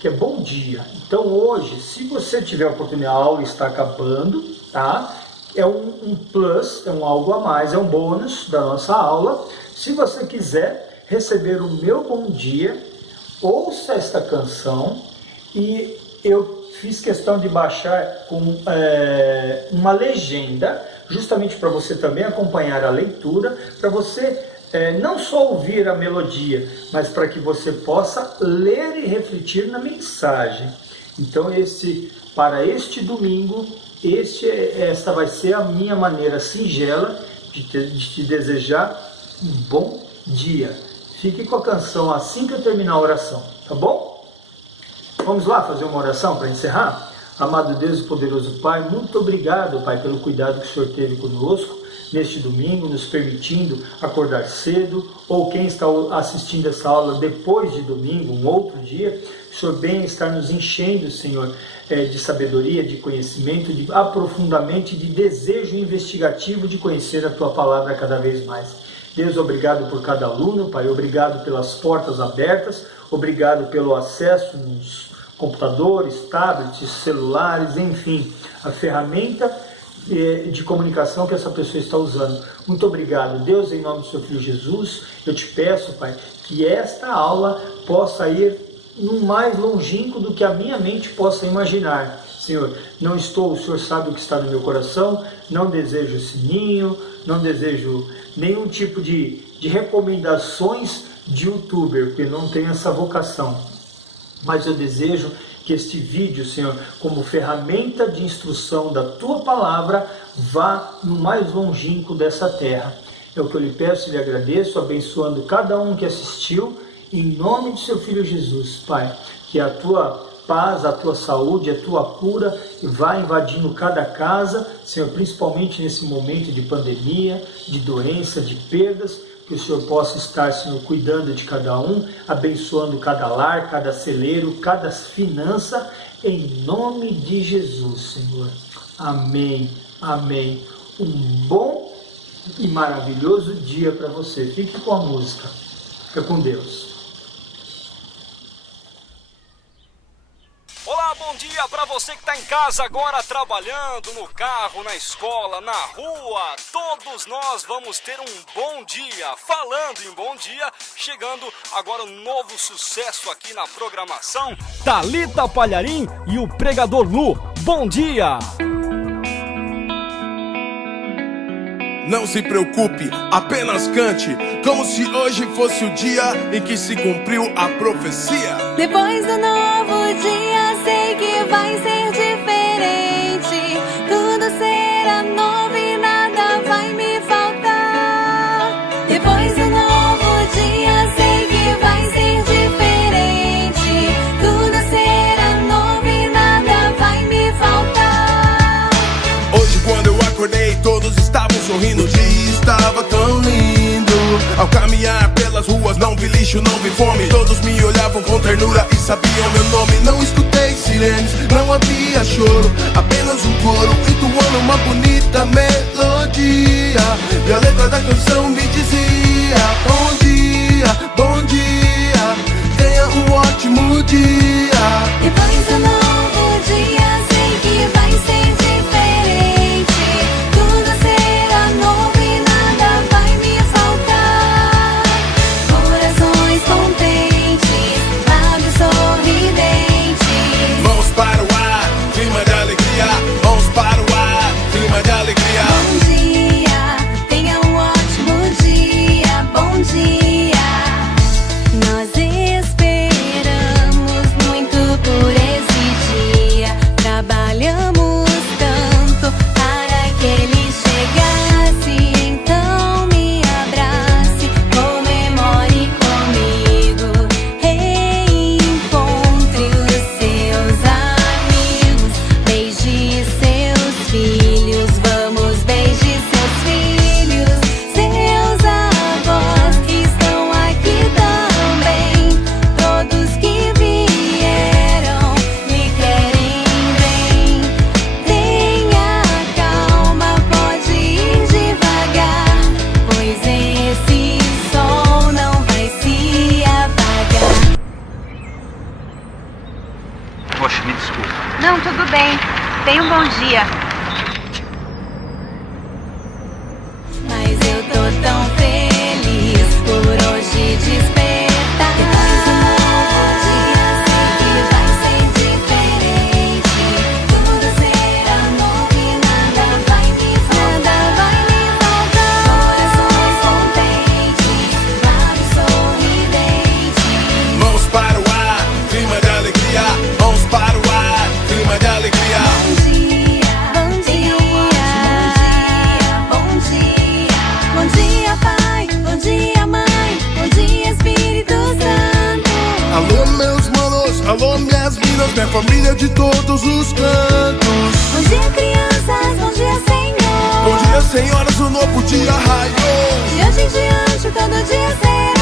que é Bom Dia. Então hoje, se você tiver a oportunidade, a aula está acabando, tá? É um plus, é um algo a mais, é um bônus da nossa aula. Se você quiser receber o meu bom dia, ouça esta canção, e eu fiz questão de baixar com uma legenda, justamente para você também acompanhar a leitura, para você não só ouvir a melodia, mas para que você possa ler e refletir na mensagem. Então para este domingo, esta vai ser a minha maneira singela de te desejar um bom dia. Fique com a canção assim que eu terminar a oração, tá bom? Vamos lá fazer uma oração para encerrar? Amado Deus e poderoso Pai, muito obrigado, Pai, pelo cuidado que o Senhor teve conosco neste domingo, nos permitindo acordar cedo, ou quem está assistindo essa aula depois de domingo, um outro dia, o Senhor bem está nos enchendo, Senhor, de sabedoria, de conhecimento, de aprofundamento, de desejo investigativo de conhecer a Tua Palavra cada vez mais. Deus, obrigado por cada aluno, Pai, obrigado pelas portas abertas, obrigado pelo acesso nos computadores, tablets, celulares, enfim, a ferramenta de comunicação que essa pessoa está usando. Muito obrigado, Deus, em nome do Seu Filho Jesus, eu te peço, Pai, que esta aula possa ir no mais longínquo do que a minha mente possa imaginar. Senhor, o Senhor sabe o que está no meu coração, não desejo sininho, não desejo nenhum tipo de recomendações de youtuber, porque não tenho essa vocação. Mas eu desejo que este vídeo, Senhor, como ferramenta de instrução da Tua Palavra, vá no mais longínquo dessa terra. É o que eu lhe peço e lhe agradeço, abençoando cada um que assistiu, em nome de Seu Filho Jesus, Pai, que a Tua paz, a Tua saúde, a Tua cura vá invadindo cada casa, Senhor, principalmente nesse momento de pandemia, de doença, de perdas, que o Senhor possa estar, Senhor, cuidando de cada um, abençoando cada lar, cada celeiro, cada finança, em nome de Jesus, Senhor. Amém, amém. Um bom e maravilhoso dia para você. Fique com a música. Fica com Deus. Olá, bom dia para você que está em casa agora, trabalhando, no carro, na escola, na rua. Todos nós vamos ter um bom dia. Falando em bom dia, chegando agora um novo sucesso aqui na programação. Thalita Palharim e o Pregador Lu. Bom dia! Não se preocupe, apenas cante, como se hoje fosse o dia em que se cumpriu a profecia. Depois do novo dia, sei que vai ser diferente. Tudo será novo e nada vai me faltar. Depois do novo dia, sei que vai ser diferente. Tudo será novo e nada vai me faltar. Hoje quando eu acordei, todos estavam sorrindo, o dia estava tão lindo. Ao caminhar pelas ruas não vi lixo, não vi fome. Todos me olhavam com ternura e sabiam meu nome. Não escutei sirenes, não havia choro, apenas um coro entoando uma bonita melodia. E a letra da canção me dizia: bom dia, tenha um ótimo dia. Depois do novo dia, sei que vai ser diferente. Tudo será novo e nada vai me faltar. Corações contentes, lábios sorridentes. Mãos para o ar, clima de alegria. Mãos para o ar, clima de alegria. Bom dia, tenha um ótimo dia. Bom dia. Nós esperamos muito por esse dia. Trabalhamos tanto para que ele chegasse. Então me abrace, comemore comigo. Reencontre os seus amigos. Beije seus filhos, vamos beijar seus filhos. Seus avós que estão aqui também. Todos que vieram lhe querem bem. Tenha calma, pode ir devagar, pois esse sol não vai se apagar. Poxa, me desculpa. Não, tudo bem. Tenha um bom dia. Mas eu tô tão feliz por hoje despertar. Depois do novo dia, sei que vai ser diferente. Tudo será novo e nada vai me faltar. Corações contentes, lábios sorridentes. Mãos para o ar, clima de alegria. Mãos para o ar, clima de alegria. Bom dia, bom dia. Bom dia, pai, bom dia, mãe. Bom dia, Espírito Santo. Alô meus manos, alô minhas minas, minha família de todos os cantos. Bom dia, crianças, bom dia, Senhor. Bom dia, senhoras, um novo dia raiou. De hoje em diante todo dia será